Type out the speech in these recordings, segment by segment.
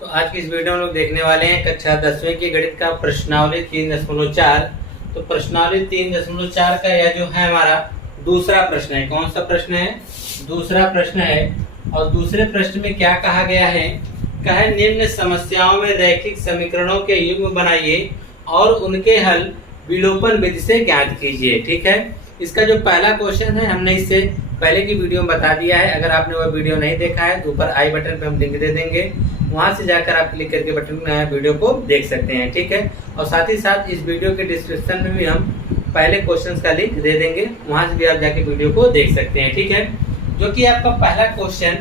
तो आज की इस वीडियो में लोग देखने वाले हैं कक्षा 10वीं की गणित का प्रश्नावली 3.4। तो प्रश्नावली 3.4 का यह जो है हमारा दूसरा प्रश्न है। कौन सा प्रश्न है? दूसरा प्रश्न है। और दूसरे प्रश्न में क्या कहा गया है? कहा निम्न समस्याओं में रैखिक समीकरणों के युग्म बनाइए और उनके हल विलोपन विधि से ज्ञात कीजिए। ठीक है, इसका जो पहला क्वेश्चन है हमने इससे पहले की वीडियो में बता दिया है। अगर आपने वह वीडियो नहीं देखा है तो ऊपर आई बटन पे हम लिंक दे देंगे, वहां से जाकर आप क्लिक करके बटन वीडियो को देख सकते हैं। ठीक है, और साथ ही साथ इस वीडियो के डिस्क्रिप्शन में भी हम पहले क्वेश्चन का लिंक दे देंगे, वहां से भी आप जाके वीडियो को देख सकते हैं। ठीक है, जो कि आपका पहला क्वेश्चन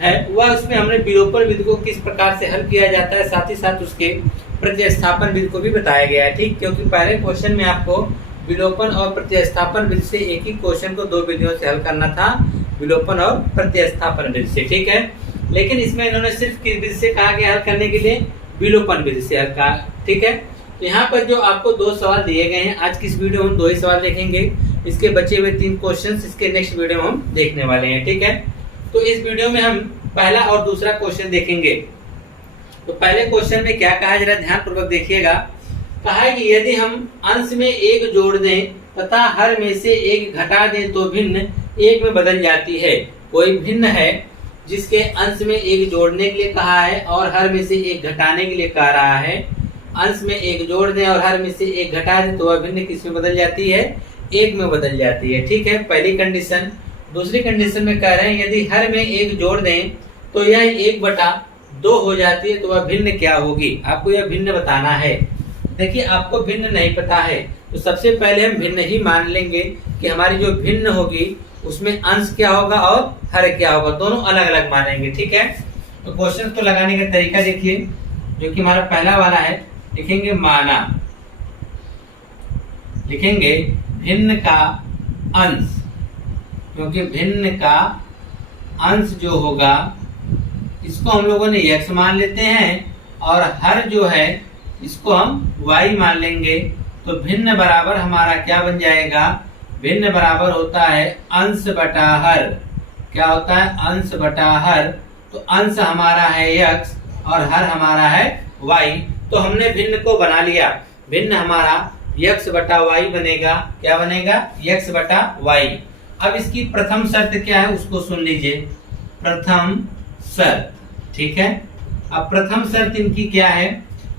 है वह उसमें हमने विलोपन विधि को किस प्रकार से हल किया जाता है, साथ ही साथ उसके प्रतिस्थापन विधि को भी बताया गया है। ठीक, क्योंकि पहले क्वेश्चन में आपको विलोपन और प्रतिस्थापन विधि से एक ही क्वेश्चन को दो विधियों से हल करना था, विलोपन और प्रतिस्थापन विधि से। ठीक है, लेकिन इसमें इन्होंने सिर्फ किस विधि से कहा गया हल करने के लिए? विलोपन विधि से हल कहा। ठीक है, तो यहाँ पर जो आपको दो सवाल दिए गए हैं, आज की इस वीडियो में हम दो ही सवाल देखेंगे। इसके बचे हुए 3 क्वेश्चन इसके नेक्स्ट वीडियो में हम देखने वाले हैं। ठीक है, तो इस वीडियो में हम पहला और दूसरा क्वेश्चन देखेंगे। तो पहले क्वेश्चन में क्या कहा, जरा ध्यान पूर्वक देखिएगा। कहा है कि यदि हम अंश में 1 जोड़ दें तथा हर में से 1 घटा दें तो भिन्न 1 में बदल जाती है। कोई भिन्न है जिसके अंश में 1 जोड़ने के लिए कहा है और हर में से 1 घटाने के लिए कह रहा है। अंश में 1 जोड़ दें और हर में से 1 घटा दें तो वह भिन्न किस में बदल जाती है? 1 में बदल जाती है। ठीक है, पहली कंडीशन। दूसरी कंडीशन में कह रहे हैं यदि हर में 1 जोड़ दें तो यह 1/2 हो जाती है, तो वह भिन्न क्या होगी? आपको यह भिन्न बताना है। देखिए, आपको भिन्न नहीं पता है तो सबसे पहले हम भिन्न ही मान लेंगे कि हमारी जो भिन्न होगी उसमें अंश क्या होगा और हर क्या होगा, दोनों अलग अलग मानेंगे। ठीक है, तो क्वेश्चन को लगाने का तरीका देखिए, जो कि हमारा पहला वाला है। लिखेंगे माना, लिखेंगे भिन्न का अंश, क्योंकि भिन्न का अंश जो होगा इसको हम लोगों ने x मान लेते हैं और हर जो है इसको हम y मान लेंगे। तो भिन्न बराबर हमारा क्या बन जाएगा? भिन्न बराबर होता है अंश बटा हर। क्या होता है? अंश बटा हर। तो अंश हमारा है x और हर हमारा है y। तो हमने भिन्न को बना लिया। भिन्न हमारा x बटा y बनेगा। क्या बनेगा? x बटा y। अब इसकी प्रथम शर्त क्या है उसको सुन लीजिए। प्रथम शर्त, ठीक है। अब प्रथम शर्त इनकी क्या है?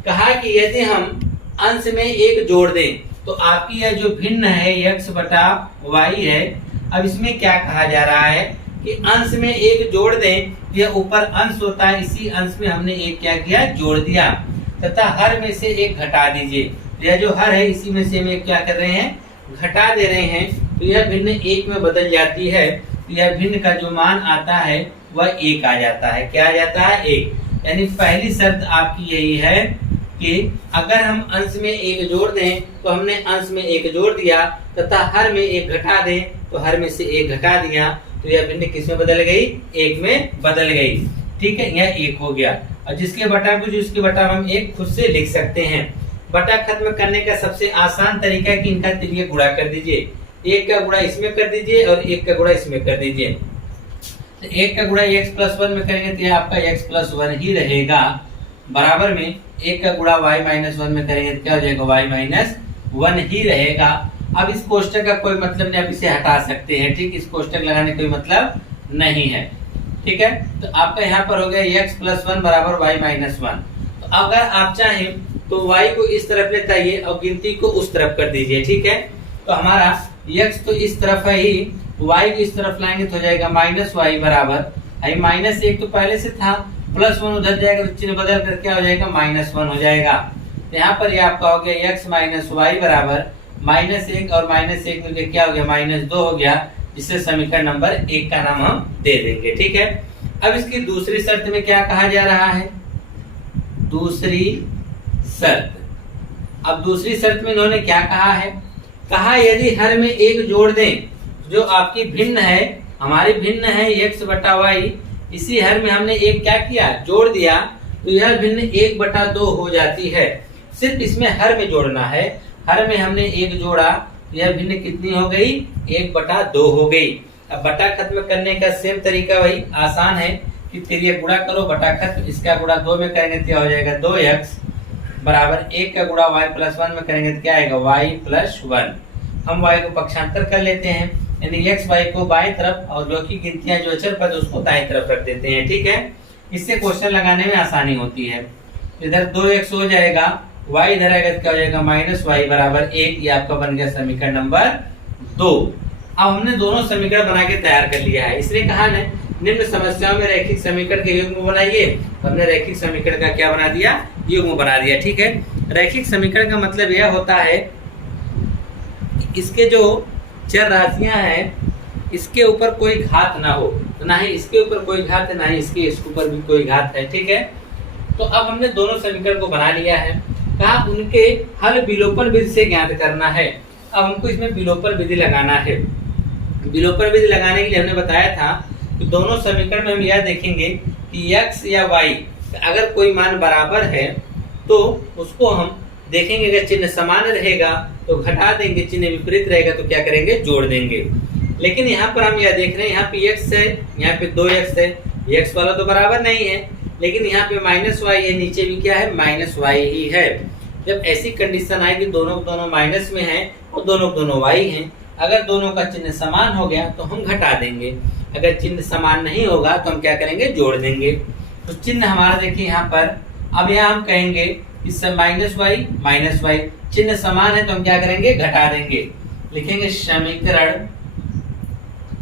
कहा कि यदि हम अंश में 1 जोड़ दें तो आपकी यह जो भिन्न है x बटा y है। अब इसमें क्या कहा जा रहा है कि अंश में 1 जोड़ दें, यह ऊपर अंश होता है, इसी अंश में हमने 1 क्या किया? जोड़ दिया, तथा हर में से 1 घटा दीजिए। यह जो हर है इसी में से हम क्या कर रहे हैं? घटा दे रहे हैं। तो यह भिन्न 1 में बदल जाती है। तो यह भिन्न का जो मान आता है वह 1 आ जाता है। क्या आ जाता है? 1। यानी पहली शर्त आपकी यही है कि अगर हम अंश में 1 जोड़ दें तो हमने अंश में 1 जोड़ दिया, तथा हर में 1 घटा दें तो हर में से 1 घटा दिया, तो यह भिन्न किस में बदल गई? 1 में बदल गई। ठीक है, यह 1 हो गया। और जिसके बटा कुछ उसके बटा हम 1 खुद से लिख सकते हैं। बटा खत्म करने का सबसे आसान तरीका है कि इनका तिरिय गुणा कर दीजिए। 1 का गुणा इसमें कर दीजिए और 1 का गुणा इसमें कर दीजिए। तो 1 का गुणा x+1 में करेंगे तो यह आपका x+1 ही रहेगा। बराबर में 1 का गुणा y-1 में करेंगे तो क्या हो जाएगा? y-1 ही रहेगा। अब इस कोष्टक का कोई मतलब नहीं, आप इसे हटा सकते हैं। ठीक, इस कोष्टक लगाने का कोई मतलब नहीं है। ठीक है, तो आपका यहाँ पर हो गया x+1 बराबर y-1। तो अगर आप चाहें तो y को इस तरफ ले जाइए और गिनती को उस तरफ कर दीजिए। ठीक है, तो हमारा x तो इस तरफ है ही, y को इस तरफ लाएंगे तो हो जाएगा -y बराबर -1 तो पहले से था, +1 उधर जाएगा तो चिन्ह बदल कर क्या हो जाएगा? -1 हो जाएगा। तो यहाँ पर ये आपका हो गया x -y बराबर -1 और -1 मिलकर क्या हो गया? -2 हो गया, जिससे समीकरण नंबर 1 का नाम हम दे देंगे। ठीक है, अब इसकी दूसरी शर्त में क्या कहा जा रहा है? दूसरी शर्त। अब दूसरी शर्त में इन्होंने क्या कहा है? कहा यदि हर में 1 जोड़ दें, जो आपकी भिन्न है, हमारी भिन्न है x बटा y, इसी हर में हमने 1 क्या किया? जोड़ दिया, तो यह भिन्न 1/2 हो जाती है। सिर्फ इसमें हर में जोड़ना है। हर में हमने 1 जोड़ा, यह भिन्न कितनी हो गई? 1/2 हो गई। अब बटा खत्म करने का सेम तरीका वही आसान है कि तिर्यक गुणा करो बटा खत्म, इसका गुणा 2 में करेंगे तो क्या हो जाएगा 2x बराबर 1 का गुणा y प्लस 1 में करेंगे तो क्या आएगा y प्लस 1। हम y को पक्षांतर कर लेते हैं, यानी x y को बाएं तरफ और जो की गिनतियां जो अचर पद उसको दाएं तरफ रख देते हैं। ठीक है, इससे क्वेश्चन लगाने में आसानी होती है। इधर 2x हो जाएगा, y इधर आएगा तो क्या हो जाएगा माइनस y बराबर 1। ये आपका बन गया समीकरण नंबर 2। अब हमने दोनों समीकरण बना के तैयार कर लिया है। इसने कहा ना निम्न समस्याओं में रैखिक समीकरण के युग्म बनाइए, हमने रैखिक समीकरण का क्या बना दिया, युग्म बना दिया। ठीक है, रैखिक समीकरण का मतलब यह होता है कि इसके जो चर राशियां हैं इसके ऊपर कोई घात ना हो, तो ना ही इसके ऊपर कोई घात है ना ही इसके ऊपर भी कोई घात है। ठीक है, तो अब हमने दोनों समीकरण को बना लिया है, कहा उनके हल विलोपन विधि से ज्ञात करना है। अब हमको इसमें विलोपन विधि लगाना है। विलोपन विधि लगाने के लिए हमने बताया था कि दोनों समीकरण में हम यह देखेंगे कि x या y अगर कोई मान बराबर है तो उसको हम देखेंगे, अगर चिन्ह समान रहेगा तो घटा देंगे, चिन्ह विपरीत रहेगा तो क्या करेंगे, जोड़ देंगे। लेकिन यहाँ पर हम यह देख रहे हैं, यहाँ पे x है, यहाँ पे 2x है, x वाला तो बराबर नहीं है, लेकिन यहाँ पे माइनस y है, नीचे भी क्या है माइनस y ही है। जब ऐसी कंडीशन आएगी दोनों दोनों माइनस में है और दोनों दोनों y हैं, अगर दोनों का चिन्ह समान हो गया तो हम घटा देंगे, अगर चिन्ह समान नहीं होगा तो हम क्या करेंगे, जोड़ देंगे। तो चिन्ह हमारा देखिए यहाँ पर, अब यहाँ हम कहेंगे इससे माइनस y चिन्ह समान है तो हम क्या करेंगे, घटा देंगे। लिखेंगे समीकरण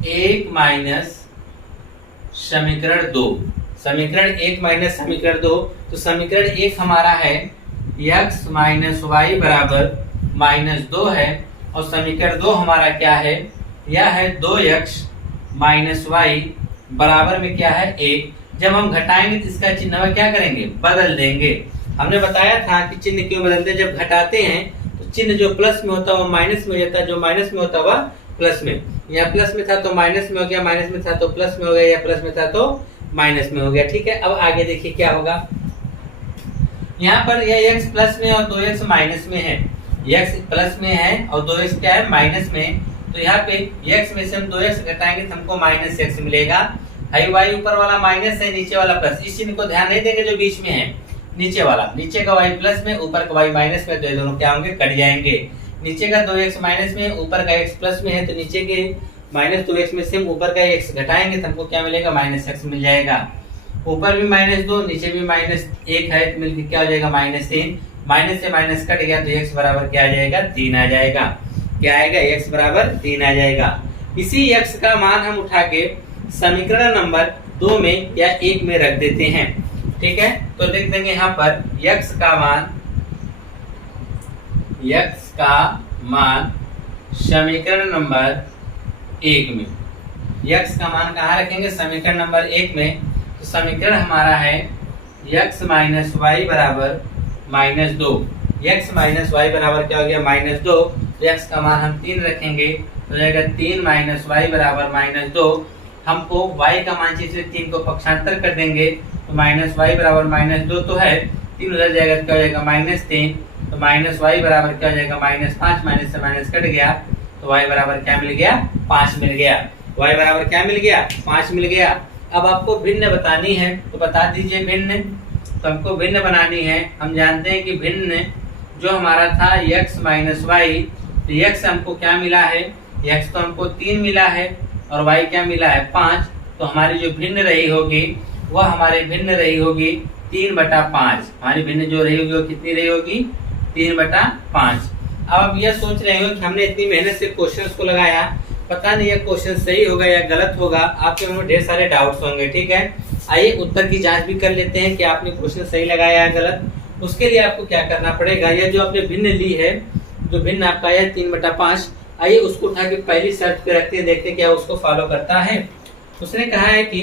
1 माइनस समीकरण 2, समीकरण 1 माइनस समीकरण 2। तो समीकरण 1 हमारा है x माइनस वाई बराबर -2 है, और समीकरण 2 हमारा क्या है, यह है 2x माइनस वाई बराबर में क्या है 1। जब हम घटाएंगे तो इसका चिन्ह क्या करेंगे, बदल देंगे। हमने बताया था कि चिन्ह क्यों बदलते हैं, जब घटाते हैं तो चिन्ह जो प्लस में होता है वो माइनस में हो जाता है, जो माइनस में होता है वह प्लस में। यहाँ प्लस में था तो माइनस में हो गया, माइनस में था तो प्लस में हो गया, या प्लस में था तो माइनस में हो गया। ठीक है, अब आगे देखिए क्या होगा। यहाँ पर यह x प्लस में और 2x माइनस में है, x प्लस में है और 2x क्या है माइनस में। तो यहाँ पे x में से हम 2x घटाएंगे तो हमको माइनस x मिलेगा। हाई y ऊपर वाला माइनस है, नीचे वाला प्लस, इस चिन्ह को ध्यान नहीं देंगे जो बीच में है, नीचे वाला, नीचे का y प्लस में ऊपर का y माइनस में, तो ये दोनों क्या होंगे, कट जाएंगे। नीचे का 2x माइनस में ऊपर का x प्लस में है, तो नीचे के माइनस 2x में से हम ऊपर का x घटाएंगे तो हमको क्या मिलेगा, माइनस x मिल जाएगा। ऊपर भी -2 नीचे भी -1 है, तो मिलकर क्या हो जाएगा -3। माइनस से माइनस कट गया तो x बराबर क्या आ जाएगा, 3 आ जाएगा। क्या आएगा, x बराबर 3 आ जाएगा। इसी x का मान हम उठा के समीकरण नंबर 2 में या 1 में रख देते हैं। ठीक है, तो लिख देंगे यहाँ पर x का मान समीकरण नंबर 1 में, x का मान कहाँ रखेंगे, समीकरण नंबर 1 में। तो समीकरण हमारा है x माइनस वाई बराबर -2, x माइनस वाई बराबर क्या हो गया, -2। तो x का मान हम 3 रखेंगे तो हो जाएगा 3 माइनस वाई बराबर -2। हमको y का मान चाहिए, 3 को पक्षांतर कर देंगे तो माइनस वाई बराबर -2 तो है, 3 उधर जाएगा तो क्या हो जाएगा -3। तो माइनस वाई बराबर क्या हो जाएगा, -5, माइनस से माइनस कट गया तो y बराबर क्या मिल गया, 5 मिल गया। y बराबर क्या मिल गया, 5 मिल गया। अब आपको भिन्न बतानी है तो बता दीजिए भिन्न। तो हमको भिन्न बनानी है, हम जानते हैं कि भिन्न जो हमारा था x माइनस वाई, तो x हमको क्या मिला है, x तो हमको 3 मिला है और y क्या मिला है 5। तो हमारी जो भिन्न रही होगी वह हमारी भिन्न रही होगी 3/5। हमारी भिन्न जो रही होगी वो कितनी रही होगी, 3/5। अब आप यह सोच रहे हो कि हमने इतनी मेहनत से क्वेश्चंस को लगाया, पता नहीं यह क्वेश्चन सही होगा या गलत होगा, आपके मन में ढेर सारे डाउट्स होंगे। ठीक है, आइए उत्तर की जांच भी कर लेते हैं कि आपने क्वेश्चन सही लगाया या गलत। उसके लिए आपको क्या करना पड़ेगा, यह जो आपने भिन्न ली है, जो भिन्न आपका है 3/5, आइए उसको उठा के पहली शर्त पे रखते हैं, देखते क्या उसको फॉलो करता है। उसने कहा है कि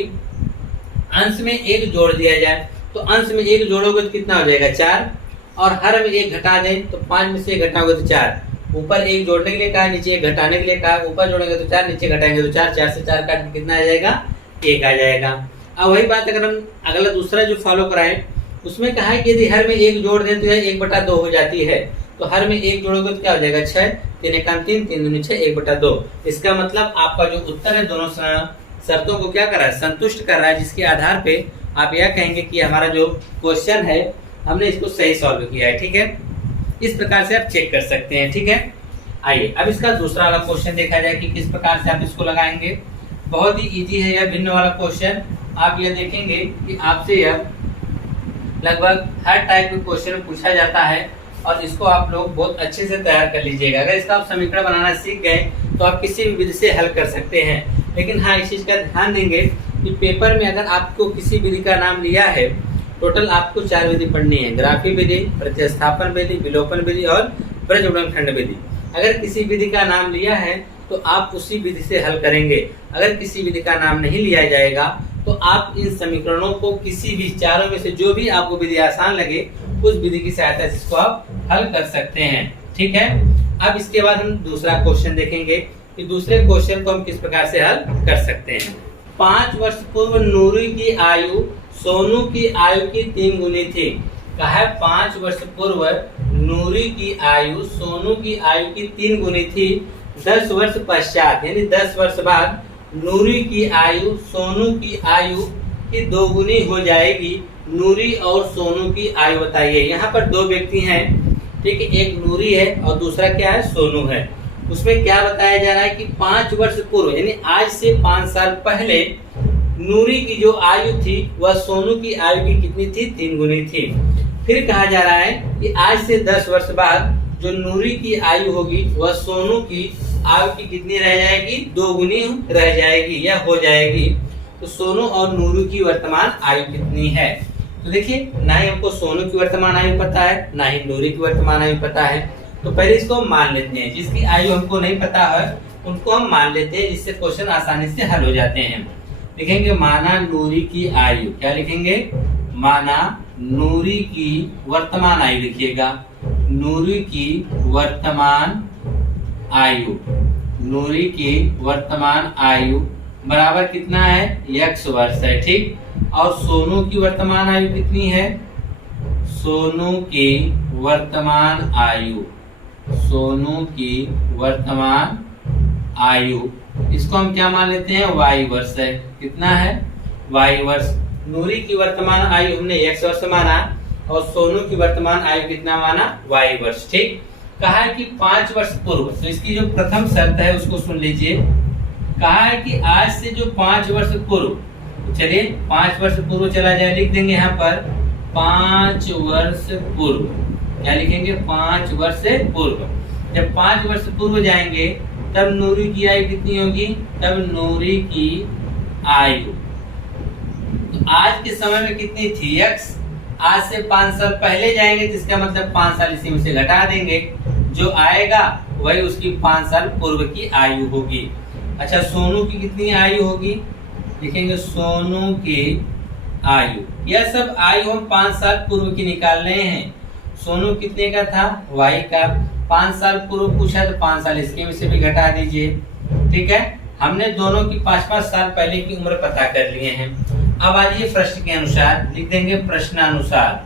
अंश में 1 जोड़ दिया जाए, तो अंश में 1 जोड़ोगे तो कितना हो जाएगा 4, और हर में 1 घटा दें तो 5 में से 1 घटाओगे तो 4। ऊपर 1 जोड़ने के लिए कहा, नीचे 1 घटाने के लिए कहा, ऊपर जोड़ेंगे तो 4, नीचे घटाएंगे तो 4, 4 से 4 काट के कितना आ जाएगा, 1 आ जाएगा। अब वही बात अगर हम अगला दूसरा जो फॉलो कराएं, उसमें कहा है कि यदि हर में 1 जोड़ दें तो यह 1/2 हो जाती है। तो हर में 1 जोड़ोगे तो क्या हो जाएगा 6, 3 1 3, 3 2 6, 1/2। इसका मतलब आपका जो उत्तर है दोनों शर्तों को क्या कर रहा है, संतुष्ट कर रहा है, जिसके आधार पे आप यह कहेंगे कि हमारा जो क्वेश्चन है हमने इसको सही सॉल्व किया है। ठीक है, इस प्रकार से आप चेक कर सकते हैं। ठीक है, आइए अब इसका दूसरा वाला क्वेश्चन देखा जाए कि किस प्रकार से आप इसको लगाएंगे। बहुत ही इजी है यह भिन्न वाला क्वेश्चन। आप यह देखेंगे कि आपसे यह लगभग हर टाइप के क्वेश्चन पूछा जाता है और इसको आप लोग बहुत अच्छे से तैयार कर लीजिएगा। अगर इसका आप समीकरण बनाना सीख गए तो आप किसी भी विधि से हल कर सकते हैं। लेकिन हाँ, इस चीज का ध्यान देंगे कि पेपर में अगर आपको किसी विधि का नाम लिया है, टोटल आपको 4 विधि पढ़नी है, ग्राफी विधि, प्रतिस्थापन विधि, विलोपन विधि और ब्रज गुणनखंड विधि। अगर किसी विधि का नाम लिया है तो आप उसी विधि से हल करेंगे। अगर किसी विधि का नाम नहीं लिया जाएगा तो आप इन समीकरणों को किसी भी चारों में से जो भी आपको विधि आसान लगे उस विधि की सहायता से इसको आप हल कर सकते हैं। ठीक है, अब इसके बाद हम दूसरा क्वेश्चन देखेंगे कि दूसरे क्वेश्चन को हम किस प्रकार से हल कर सकते हैं। 5 वर्ष पूर्व नूरी की आयु सोनू की आयु की 3 गुनी थी। कहा है 5 वर्ष पूर्व नूरी की आयु सोनू की आयु की 3 गुनी थी। 10 वर्ष पश्चात यानी 10 वर्ष बाद नूरी की आयु सोनू की आयु की 2 गुनी हो जाएगी। नूरी और सोनू की आयु बताइए। यहाँ पर 2 व्यक्ति हैं, ठीक है, एक नूरी है और दूसरा क्या है, सोनू है। उसमें क्या बताया जा रहा है कि 5 वर्ष पूर्व यानी आज से 5 साल पहले नूरी की जो आयु थी वह सोनू की आयु की कितनी थी, 3 गुनी थी। फिर कहा जा रहा है कि आज से 10 वर्ष बाद जो नूरी की आयु होगी वह सोनू की आयु की कितनी रह जाएगी, 2 गुनी रह जाएगी या हो जाएगी। तो सोनू और नूरी की वर्तमान आयु कितनी है। तो देखिए, ना ही हमको सोनू की वर्तमान आयु पता है, ना ही नूरी की वर्तमान आयु पता है। तो पहले इसको हम मान लेते हैं। जिसकी आयु हमको नहीं पता है उनको हम मान लेते हैं, जिससे क्वेश्चन आसानी से हल हो जाते हैं। लिखेंगे माना नूरी की आयु, क्या लिखेंगे, माना नूरी की वर्तमान आयु लिखिएगा। नूरी की वर्तमान आयु, नूरी की वर्तमान आयु बराबर कितना है, x वर्ष है। ठीक, और सोनू की वर्तमान आयु कितनी है, सोनू की वर्तमान आयु, सोनू की वर्तमान आयु इसको हम क्या मान लेते हैं, y वर्ष है। कितना है, y वर्ष। नूरी की वर्तमान आयु हमने x वर्ष माना और सोनू की वर्तमान आयु कितना माना, y वर्ष। ठीक, कहा है कि 5 वर्ष पूर्व, तो इसकी जो प्रथम शर्त है उसको सुन लीजिए। कहा है कि आज से जो 5 वर्ष पूर्व, चलिए 5 वर्ष पूर्व चला जाए, लिख देंगे यहाँ पर 5 वर्ष पूर्व। क्या लिखेंगे, 5 वर्ष पूर्व। जब 5 वर्ष पूर्व जाएंगे तब नूरी की आयु कितनी होगी, तब नूरी की आयु तो आज के समय में कितनी थी, x। आज से 5 साल पहले जाएंगे तो इसका मतलब 5 साल इसी में से घटा देंगे, जो आएगा वही उसकी 5 साल पूर्व की आयु होगी। अच्छा, सोनू की कितनी आयु होगी, लिखेंगे सोनू की आयु। यह सब आयु हम 5 साल पूर्व की निकाल रहे हैं। सोनू कितने का था, y का। 5 साल पूर्व पूछा तो 5 साल इसके में से भी घटा दीजिए। ठीक है, हमने दोनों की 5-5 साल पहले की उम्र पता कर लिए हैं। अब आइए प्रश्न के अनुसार, लिख देंगे प्रश्नानुसार।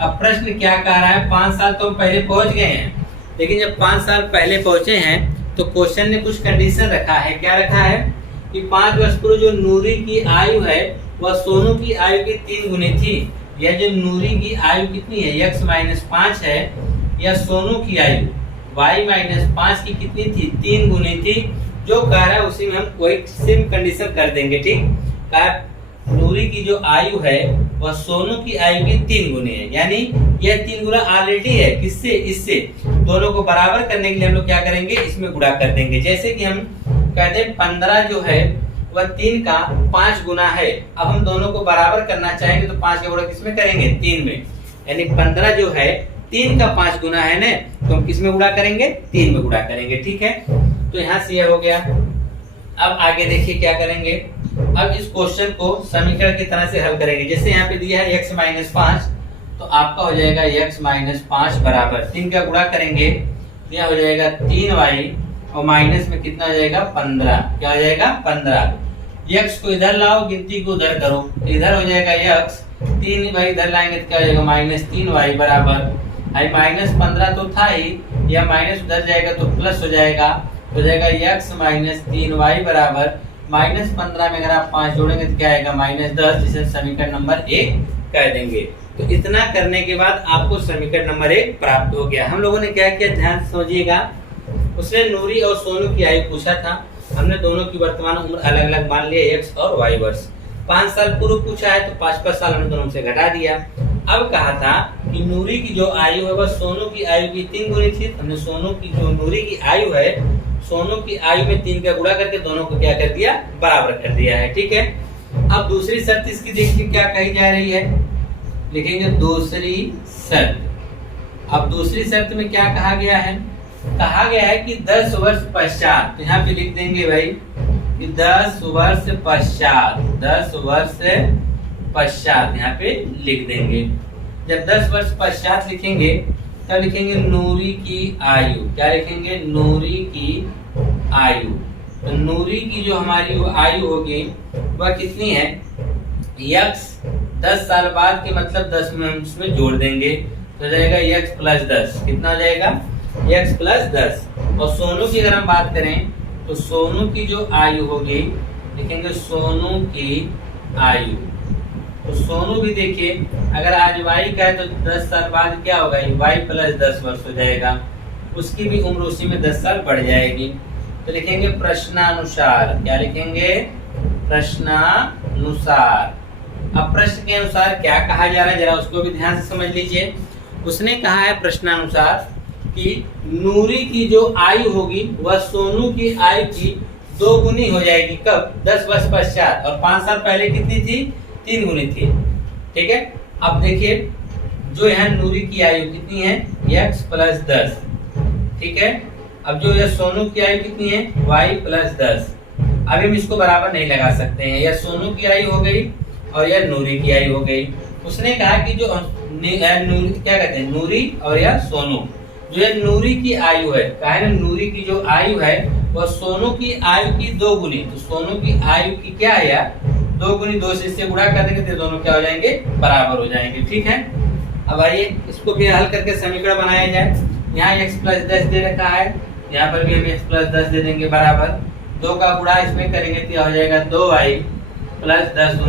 अब प्रश्न क्या कह रहा है, 5 साल तो हम पहले पहुंच गए हैं, लेकिन जब 5 साल पहले पहुंचे हैं तो क्वेश्चन ने कुछ कंडीशन रखा है। क्या रखा है कि 5 वर्ष पूर्व जो नूरी की आयु है वह सोनू की आयु की 3 गुनी थी। यह जो नूरी की आयु कितनी है, x-5 है, या सोनू की आयु y-5 की कितनी थी, 3 गुनी थी। जो कह रहा है उसी में हम कोई सेम कंडीशन कर देंगे। ठीक, नूरी की जो आयु है वह सोनू की आयु की 3 गुनी है, यानी यह 3 गुना ऑलरेडी है। किससे, इससे। दोनों को बराबर करने के लिए हम लोग क्या करेंगे, इसमें गुणा कर देंगे। जैसे कि हम कहते हैं 15 जो है वह 3 का 5 गुना है। अब हम दोनों को बराबर करना चाहेंगे तो 5 का गुणा किसमें करेंगे, 3 में। यानी 15 जो है 3 का 5 गुना है ना, तो हम किसमें गुणा करेंगे, 3 में गुणा करेंगे। ठीक है, तो यहाँ से यह हो गया। अब आगे देखिए क्या करेंगे। अब इस क्वेश्चन को समीकरण की तरह से हल करेंगे। जैसे यहाँ पे दिया है x-5, तो आपका हो जाएगा x-5 बराबर 3 का गुणा करेंगे, यह हो जाएगा 3y और माइनस में कितना हो जाएगा, 15। क्या हो जाएगा, 15। x को इधर लाओ, गिनती को उधर करो, इधर हो जाएगा x, 3y इधर लाएंगे तो क्या हो जाएगा, -3y बराबर -15 तो था ही, यह माइनस उधर जाएगा तो प्लस हो जाएगा, x-3y बराबर -15 में अगर आप 5 जोड़ेंगे तो क्या आएगा -10, जिसे समीकरण नंबर 1 कह देंगे। तो इतना करने के बाद आपको समीकरण नंबर 1 प्राप्त हो गया। हम लोगों ने क्या किया, ध्यान से समझिएगा। उसने नूरी और सोनू की आयु पूछा था, हमने दोनों की वर्तमान उम्र अलग अलग मान लिया, x और y वर्ष। 5 साल पूर्व पूछा है तो 5 साल हमने दोनों से घटा दिया। अब कहा था कि नूरी की जो आयु है वह सोनू की आयु की 3 गुनी थी। हमने सोनू की जो नूरी की आयु है, सोनू की आयु में 3 का गुणा करके दोनों को क्या कर दिया, बराबर कर दिया है। ठीक है। अब दूसरी शर्त इसकी देखिए क्या कही जा रही है, लिखेंगे दूसरी शर्त। अब दूसरी शर्त में क्या कहा गया है, कहा गया है कि 10 वर्ष पश्चात, तो यहाँ पे लिख देंगे भाई कि 10 वर्ष पश्चात, 10 वर्ष पश्चात यहाँ पे लिख देंगे। जब 10 वर्ष पश्चात लिखेंगे तब लिखेंगे नूरी की आयु, क्या लिखेंगे, नूरी की आयु। तो नूरी की जो हमारी आयु होगी वह कितनी है, x 10 साल बाद के मतलब 10 में हम उसमें जोड़ देंगे तो जाएगा x + 10, कितना हो जाएगा, x + 10। और सोनू की अगर हम बात करें तो सोनू की जो आयु होगी, लिखेंगे सोनू की आयु। तो सोनू भी देखिए अगर आज y का है तो 10 साल बाद क्या होगा, y + 10 वर्ष हो जाएगा, उसकी भी उम्र उसी में 10 साल बढ़ जाएगी। तो लिखेंगे प्रश्नानुसार, क्या लिखेंगे, प्रश्नानुसार। अब प्रश्न के अनुसार क्या कहा जा रहा है जरा उसको भी ध्यान से समझ लीजिए। उसने कहा है प्रश्नानुसार कि नूरी की जो आयु होगी वह सोनू की आयु की 2 गुनी हो जाएगी, कब, 10 वर्ष पश्चात, और 5 साल पहले कितनी थी, 3 गुनी थी। ठीक है। अब देखिए जो यहाँ नूरी की आयु कितनी है, x + 10। ठीक है। अब जो यह सोनू की आयु कितनी है, y + 10। अभी हम इसको बराबर नहीं लगा सकते हैं, यह सोनू की आयु हो गई और यह नूरी की आयु हो गई। उसने कहा कि जो नूरी, क्या कहते हैं, नूरी और यह सोनू, जो है नूरी की आयु है, कहा है ना, नूरी की जो आयु है वह सोनू की आयु की 2 गुनी। तो सोनू की आयु की क्या है यार, 2 गुनी, 2 से इससे गुणा कर देंगे तो दोनों क्या हो जाएंगे, बराबर हो जाएंगे। ठीक है। अब आइए इसको भी हल करके समीकरण बनाया जाए। यहाँ x + 10 दे रखा है, यहाँ पर भी हम x + 10 दे देंगे बराबर, 2 का गुणा इसमें करेंगे तो हो जाएगा 2y + 10 ×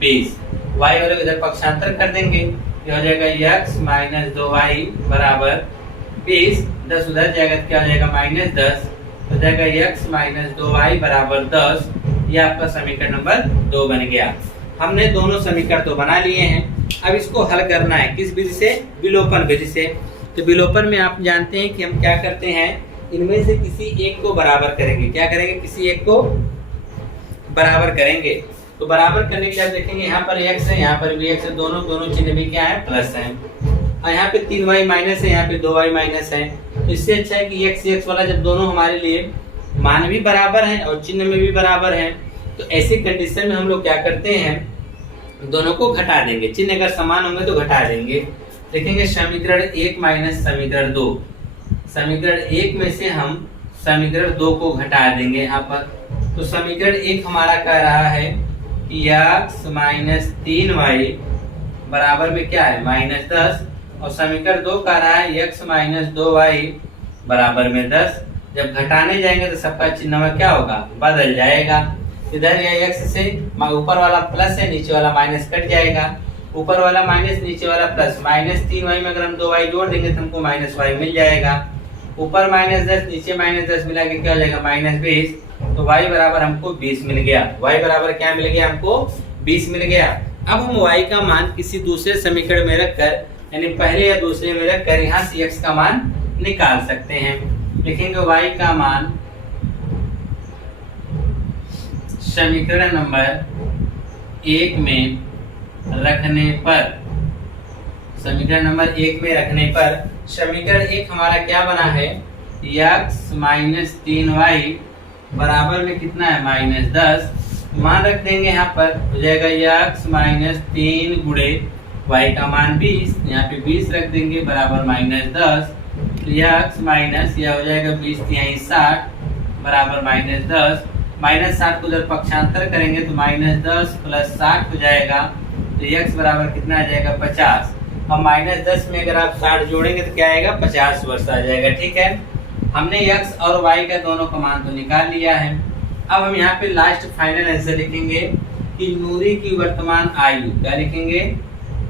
20। y वाले इधर पक्षांतर कर देंगे, ये हो जाएगा x - 2y बराबर 20, 10 उधर जाएगा तो क्या हो जाएगा -10, हो जाएगा x - 2y बराबर 10। ये आपका समीकरण नंबर 2 बन गया। हमने दोनों समीकरण तो बना लिए हैं, अब इसको हल करना है किस विधि से, विलोपन विधि से। तो विलोपन में आप जानते हैं कि हम क्या करते हैं, इनमें से किसी एक को बराबर करेंगे। क्या करेंगे, किसी एक को बराबर करेंगे। तो बराबर करने के बाद देखेंगे यहाँ पर x है, यहाँ पर भी x है, दोनों चिन्ह भी क्या है, प्लस है। और यहाँ पे 3y माइनस है, यहाँ पे 2y माइनस है। तो इससे अच्छा है कि x वाला जब दोनों हमारे लिए मान भी बराबर है और चिन्ह में भी बराबर है, तो ऐसी कंडीशन में हम लोग क्या करते हैं, दोनों को घटा देंगे। चिन्ह अगर समान होंगे तो घटा देंगे। देखेंगे समीकरण 1 माइनस समीकरण 2, समीकरण 1 में से हम समीकरण 2 को घटा देंगे यहाँ पर। तो समीकरण 1 हमारा कह रहा है कि x - 3y बराबर में क्या है, -10, और समीकरण 2 कह रहा है x - 2y बराबर में 10। जब घटाने जाएंगे तो सबका चिन्ह क्या होगा, बदल जाएगा। इधर यह x से ऊपर वाला प्लस है, नीचे वाला माइनस कट जाएगा, ऊपर वाला माइनस नीचे वाला प्लस। -3y में अगर हम 2y जोड़ देंगे तो हमको -y मिल जाएगा। ऊपर -10 नीचे -10 मिला के क्या हो जाएगा, -20। तो y बराबर हमको 20 मिल गया। y बराबर क्या मिल गया, हमको 20 मिल गया। अब हम y का मान किसी दूसरे समीकरण में रखकर, यानी पहले या दूसरे में रखकर यहाँ से x का मान निकाल सकते हैं। लिखेंगे y का मान समीकरण नंबर 1 में रखने पर, समीकरण नंबर 1 में रखने पर समीकरण 1 हमारा क्या बना है, x - 3y बराबर में कितना है, -10। मान रख देंगे यहाँ पर, हो जाएगा x - 3 गुणे y का मान 20, यहाँ पे 20 रख देंगे बराबर -10। तो x माइनस यह हो जाएगा 20 × 60 बराबर -10। -60 को उधर पक्षांतर करेंगे तो -10 + 60 हो जाएगा। तो x बराबर कितना आ जाएगा, 50। अब -10 में अगर आप 60 जोड़ेंगे तो क्या आएगा, 50 वर्ष आ जाएगा। ठीक है। हमने x और y का दोनों का मान तो निकाल लिया है। अब हम यहाँ पे लास्ट फाइनल आंसर लिखेंगे कि नूरी की वर्तमान आयु, क्या लिखेंगे,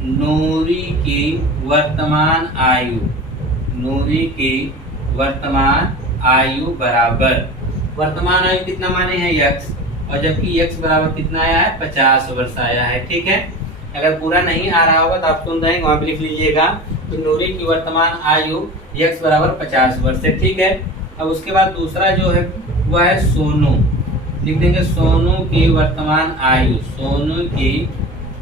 नूरी की वर्तमान आयु, नूरी की वर्तमान आयु बराबर, वर्तमान आयु कितना माने हैं x, और जबकि x बराबर कितना आया है 50 वर्ष आया है। ठीक है, अगर पूरा नहीं आ रहा होगा तो आप सुन रहे हैं वहां पे लिख लीजिएगा कि नूरी की वर्तमान आयु x बराबर 50 वर्ष है। ठीक है, अब उसके बाद दूसरा जो है वह है सोनू, लिख देंगे सोनू की वर्तमान आयु, सोनू की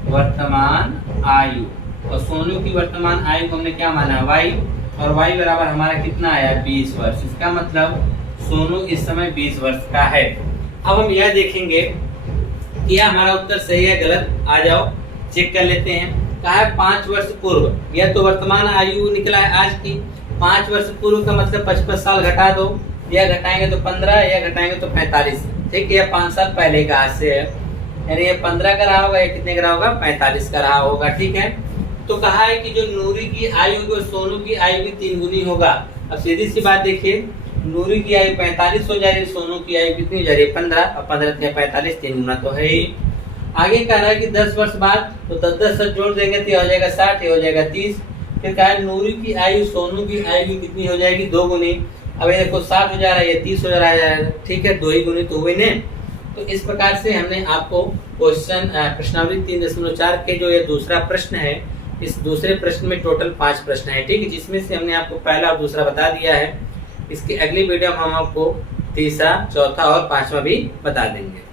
वर्तमान आयु, और सोनू की वर्तमान आयु को हमने क्या माना y, और y बराबर हमारा कितना आया 20 वर्ष। इसका मतलब सोनू इस समय 20 वर्ष का है। अब हम यह देखेंगे कि यह हमारा उत्तर सही है गलत, आ जाओ चेक कर लेते हैं। कहा है 5 वर्ष पूर्व, यह तो वर्तमान आयु निकला है आज की, 5 वर्ष पूर्व का मतलब 55 साल घटा दो, यह घटाएंगे तो 15, यह घटाएंगे तो 45। ठीक है, यह 5 साल पहले का आज से है, यानी ये 15 का रहा होगा, ये कितने का रहा होगा 45 का रहा होगा। ठीक है, तो कहा है कि जो नूरी की आयु को सोनू की आयु भी 3 गुनी होगा। अब सीधी सी बात देखिए, नूरी की आयु 45 हो जा रही है, सोनू की आयु कितनी हो जा रही है 15, और 15 से 45 3 गुना तो है ही। आगे कह रहा है कि 10 वर्ष बाद, तो 10 से जोड़ देंगे तो हो जाएगा 60, हो जाएगा 30। फिर कहा है नूरी की आयु सोनू की आयु की कितनी हो जाएगी 2 गुनी। अब ये देखो 60 हो जा रहा है, ये 30 हो जा रहा है। ठीक है, 2 ही गुनी तो हुए ने। तो इस प्रकार से हमने आपको क्वेश्चन प्रश्नावली 3.4 के जो ये दूसरा प्रश्न है, इस दूसरे प्रश्न में टोटल 5 प्रश्न है। ठीक है, जिसमें से हमने आपको पहला और दूसरा बता दिया है। इसकी अगली वीडियो में हम आपको तीसरा, चौथा और 5वां भी बता देंगे।